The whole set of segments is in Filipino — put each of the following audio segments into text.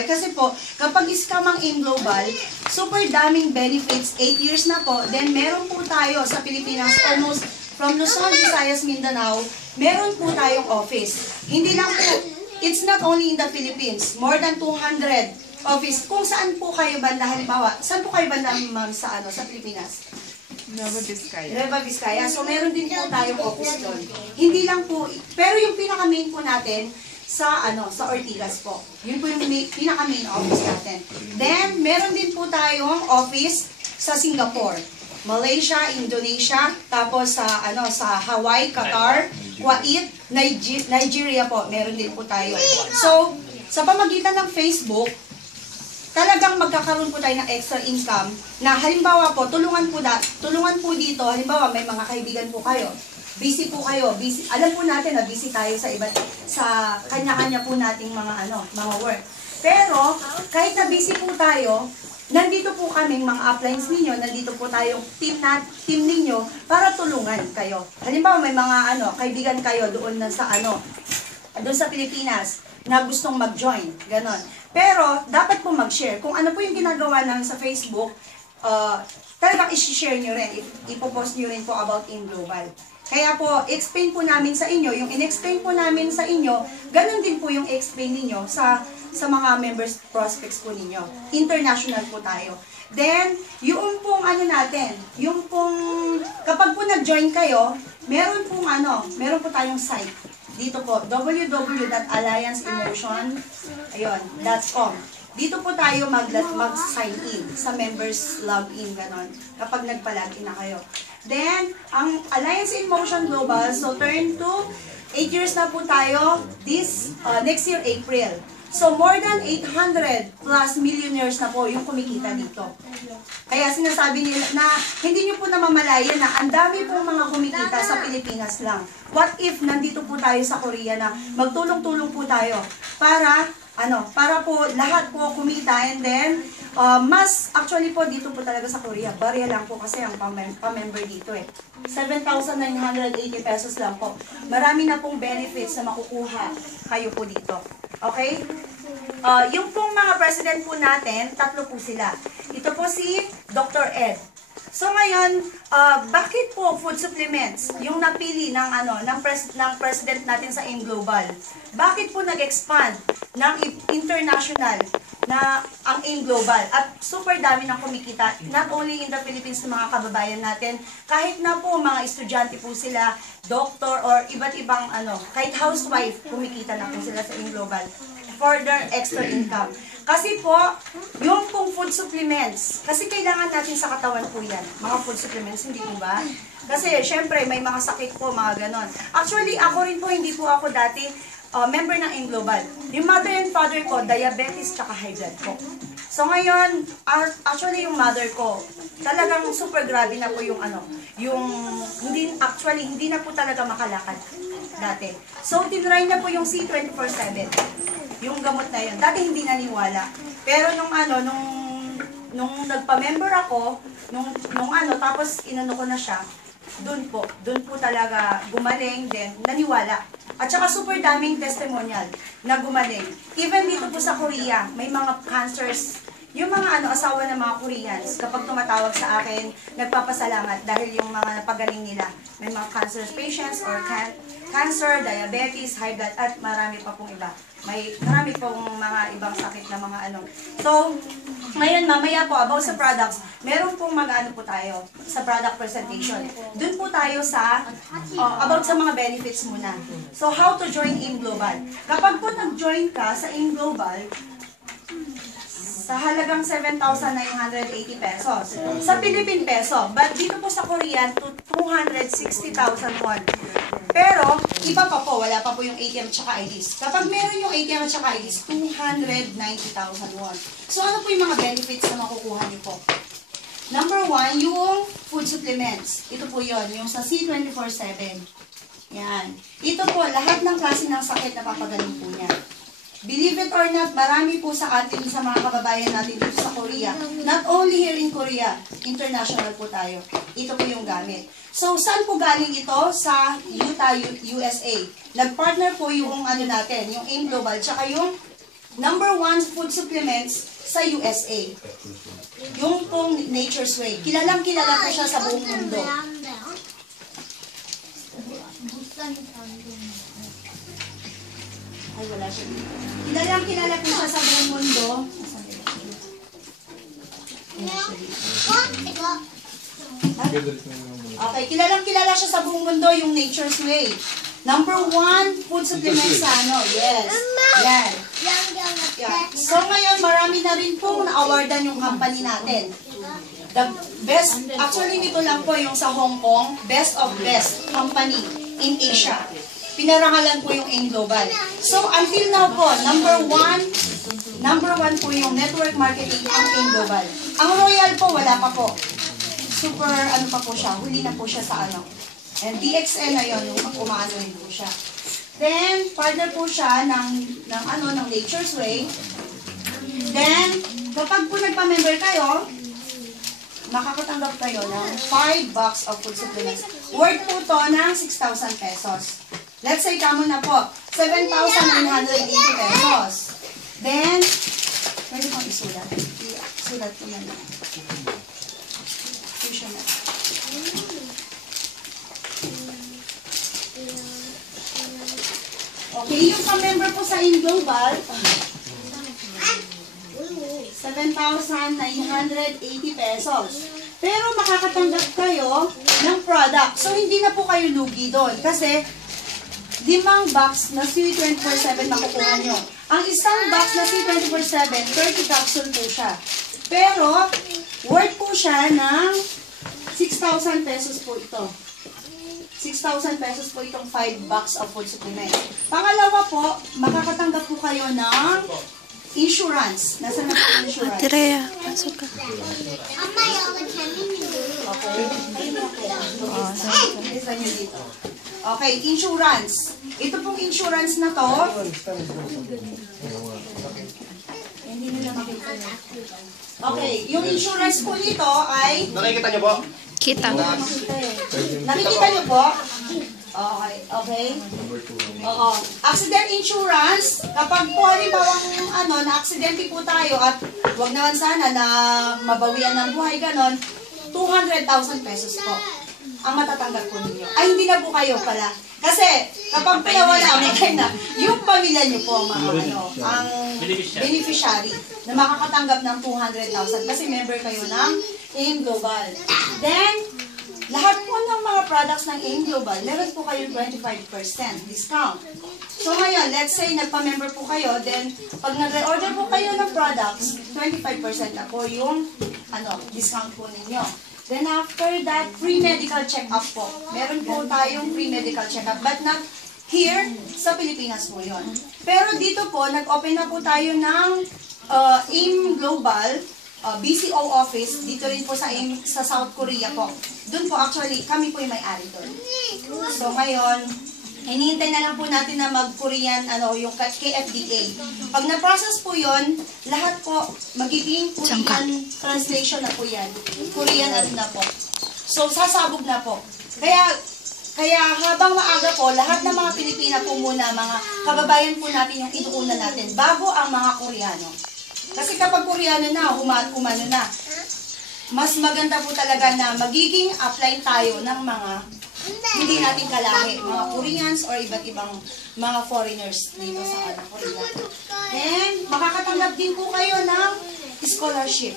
Kasi po, kapag scam ang AIM Global, super daming benefits, 8 years na po, then meron po tayo sa Pilipinas, almost from Luzon, Visayas, Mindanao, meron po tayong office. Hindi lang po, it's not only in the Philippines, more than 200 office. Kung saan po kayo banda, halimbawa, saan po kayo banda, ma'am, sa Pilipinas? Nueva Vizcaya. Nueva Vizcaya. So, meron din po tayong office doon. Hindi lang po, pero yung pinaka-main po natin, sa Ortigas po. Yun po yung pinaka-main office natin. Then, meron din po tayong office sa Singapore, Malaysia, Indonesia, tapos sa Hawaii, Qatar, Kuwait, Nigeria po. Meron din po tayo. So, sa pamagitan ng Facebook, talagang magkakaroon po tayo ng extra income na halimbawa po, tulungan po dito, halimbawa may mga kaibigan po kayo, busy po kayo, busy. Alam po natin na busy tayo sa kanya-kanya po nating mga work. Pero kahit na busy po tayo, nandito po kaming mga uplines ninyo, nandito po tayong team ninyo para tulungan kayo. Halimbawa may mga kaibigan kayo doon sa Pilipinas na gustong mag-join, ganon. Pero dapat po mag-share. Kung ano po yung ginagawa namin sa Facebook, talagang i-share nyo rin, ipopost nyo rin po about AIM Global. Kaya po, explain po namin sa inyo, yung in-explain po namin sa inyo, ganun din po yung explain ninyo sa mga members prospects po ninyo. International po tayo. Then, yung pong yung pong, kapag po nag-join kayo, meron po tayong site. Dito po, www.allianceemotion.com. Dito po tayo mag-sign in sa members login, ganon, kapag nagpa-login na kayo. Then, ang Alliance in Motion Global, so turn to 8 years na po tayo next year, April. So, more than 800 plus millionaires na po yung kumikita dito. Kaya sinasabi nila na hindi nyo po namamalayan na ang dami pong mga kumikita sa Pilipinas lang. What if nandito po tayo sa Korea na magtulong-tulong po tayo para po lahat po kumita, and then actually po dito po talaga sa Korea, barya lang po kasi ang pa-member dito 7,980 pesos lang po. Marami na pong benefits na makukuha kayo po dito. Okay? Yung pong mga president po natin, 3 po sila. Ito po si Dr. Ed. So ngayon, bakit po food supplements yung napili ng president natin sa AIM Global? Bakit po nag-expand ng international na ang AIM Global? At super dami ng kumikita, not only in the Philippines ng mga kababayan natin, kahit na po mga estudyante po sila, doctor, or iba't ibang kahit housewife, kumikita na po sila sa AIM Global for their extra income. Kasi po, yung pong food supplements, kasi kailangan natin sa katawan po yan, mga food supplements, hindi po ba? Kasi, syempre, may mga sakit po, mga ganon. Actually, ako rin po, hindi po ako dati member ng AIM Global. Yung mother and father ko, diabetes tsaka high blood po. So, ngayon, actually, yung mother ko, talagang super grabe na po yung hindi na po talaga makalakad dati. So, tinry na po yung C24/7. Yung gamot na yun. Dati hindi naniwala. Pero nung nagpa-member ako, tapos inano ko na siya, doon po talaga gumaling, then naniwala. At saka super daming testimonial na gumaling. Even dito po sa Korea, may mga cancers, yung mga asawa ng mga Koreans, kapag tumatawag sa akin, nagpapasalamat dahil yung mga napagaling nila. May mga cancer patients or cancer, diabetes, high blood, at marami pa pong iba. Marami pong mga ibang sakit na mga So, ngayon mamaya po, about sa products, meron pong po tayo sa product presentation. Doon po tayo sa, about sa mga benefits muna. So, how to join AIM Global. Kapag po nag-join ka sa AIM Global, sa halagang 7,980 pesos. Sa Philippine peso. But dito po sa Korean, 260,000 won. Pero, iba pa po. Wala pa po yung ATM at saka IDs. Kapag meron yung ATM at saka IDs, 290,000 won. So, ano po yung mga benefits na makukuha niyo po? Number 1, yung food supplements. Ito po yun. Yung sa C24/7. Yan. Ito po, lahat ng klase ng sakit na papagaling po niya. Believe it or not, marami po sa atin, sa mga kababayan natin dito sa Korea. Not only here in Korea, international po tayo. Ito po yung gamit. So, saan po galing ito? Sa Utah, USA. Nag-partner po yung natin, yung AIM Global, tsaka yung #1 food supplements sa USA. Yung pong Nature's Way. Kilalang kilala po siya sa buong mundo. Ay, wala siya dito. Kilalang kilala po siya sa buong mundo. Nasaan ba yun? Ayan siya dito. Okay, kilalang kilala siya sa buong mundo, yung Nature's Way. #1 food supplement sa ano, yes. Yan. Yeah. So ngayon, marami na rin pong na-awardan yung company natin. The best, actually nito lang po yung sa Hong Kong, best of best company in Asia. Pinarangalan po yung AIM Global. So until now po, number one po yung network marketing ang AIM Global. Ang Royal po, wala pa po. Super, ano pa po siya, huli na po siya sa ano. And DXN na yun, umaano rin po siya. Then, partner po siya ng Nature's Way. Then, kapag po nagpa-member kayo, makakatanggap kayo ng 5 box of food supplements. Worth po to ng 6,000 pesos. Let's say, kamo na po, 7,980 pesos. Then, pwede pong isulat. Isulat ko na lang. Fusion na. Okay, yung pa-member po sa AIM Global, 7,980 pesos. Pero makakatanggap kayo ng product. So, hindi na po kayo lugi doon. Kasi, 5 box na C24/7 makukuha nyo. Ang isang box na C24/7, 30 capsule po siya. Pero, worth po siya ng 6,000 pesos po ito. 6,000 pesos po itong 5 box of food supplement. Pangalawa po, makakatanggap po kayo ng insurance. Nasaan na po yung insurance? Tireya, pasok ka. Okay. Ayun na kaya. Isa nyo dito. Okay, insurance. Ito pong insurance na to. Hindi nyo na makita. Okay, yung insurance po nito ay... Nakikita niyo po? Kita. Nakikita niyo po? Okay, okay. Oo. Accident insurance, kapag po halimbawa na-aksidente po tayo at wag naman sana na mabawian ng buhay ganon, 200,000 pesos po ang matatanggap po ninyo. Ay, hindi na po kayo pala. Kasi, kapag pinawala, yung pamilya niyo po ang beneficiary na makakatanggap ng 200,000 kasi member kayo ng AIM Global. Then, lahat po ng mga products ng AIM Global, meron po kayong 25% discount. So ngayon, let's say nagpa-member po kayo, then pag nag-order po kayo ng products, 25% na po yung discount po ninyo. Then after that, free medical check-up po. Meron po tayong free medical check-up, but not here, sa Pilipinas po yun. Pero dito po, nag-open na po tayo ng AIM Global BCO office, dito rin po sa South Korea po. Doon po actually, kami po yung may-ari doon. So ngayon, hinihintay na lang po natin na mag-Korean, yung KFDA. Pag na-process po yon, lahat po magiging Korean translation na po yan. Korean na po. So sasabog na po. Kaya habang maaga po, lahat ng mga Pilipina po muna, mga kababayan po natin yung inuuna natin, bago ang mga Koreano. Kasi kapag Koreano na, umano na, mas maganda po talaga na magiging apply tayo ng mga hindi natin kalahi, mga Koreans or iba't ibang mga foreigners dito sa Korea. Then, makakatanggap din po kayo ng scholarship.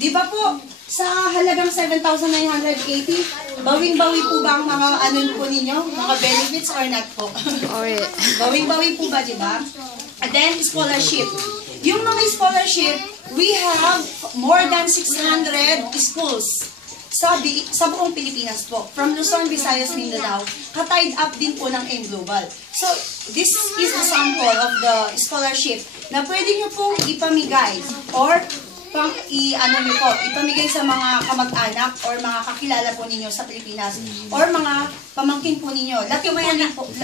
Di ba po, sa halagang 7,980, bawing-bawi po ba ang mga po ninyo? Mga benefits or not po? Bawing-bawi po ba, di ba? And then, scholarship. Yung mga scholarship, we have more than 600 schools sa buong Pilipinas po. From Luzon, Visayas, Mindanao, ka-tied up din po ng AIM Global. So, this is a sample of the scholarship na pwede nyo pong ipamigay or ipamigay sa mga kamag-anak or mga kakilala po ninyo sa Pilipinas or mga pamangkin po ninyo.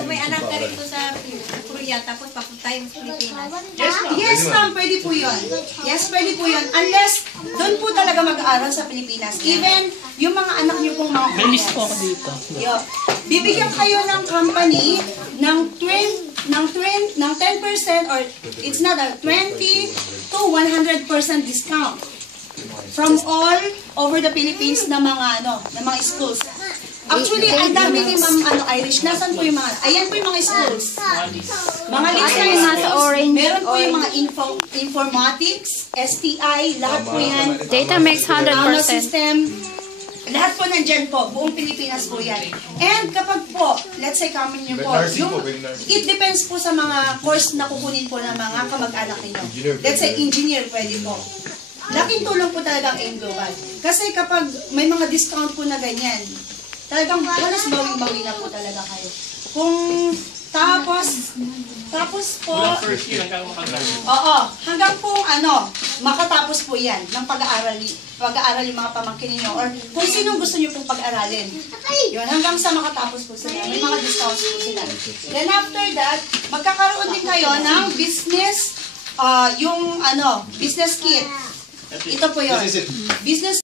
May anak ka rin po sa Korea, tapos papunta yung Pilipinas. Yes, ma'am, pwede po yun. Yes, pwede po yun. Unless, doon po talaga mag-aaral sa Pilipinas. Even, yung mga anak niyo pong mga Koreans. po ako dito. Bibigyan kayo ng company ng ng 10% or it's not a 20 to 100% discount from all over the Philippines na mga schools. Actually, ang dami ni Ma'am Irish. Nasaan po yung mga, ayan po yung mga schools. Mga list na yung nasa orange. Meron po yung mga informatics, STI, lahat po yan. Data makes 100%. System, lahat po nandyan po. Buong Pilipinas po yan. And kapag po, let's say kami nyo po, it depends po sa mga course na kukunin po ng mga kamag-anak ninyo. Let's say engineer, pwede po. Laking tulong po talaga ang AIM Global. Kasi kapag may mga discount po na ganyan, talagang halos bawing-bawi na po talaga kayo. Kung tapos po, oo, hanggang po makatapos po yan ng pag-aaral yung mga pamangkin niyo or kung sino gusto niyo pong pag-aralin. Yun, hanggang sa makatapos po sila. May mga discounts po sila. Then after that, magkakaroon din kayo ng business, business kit. Ito po yun. Business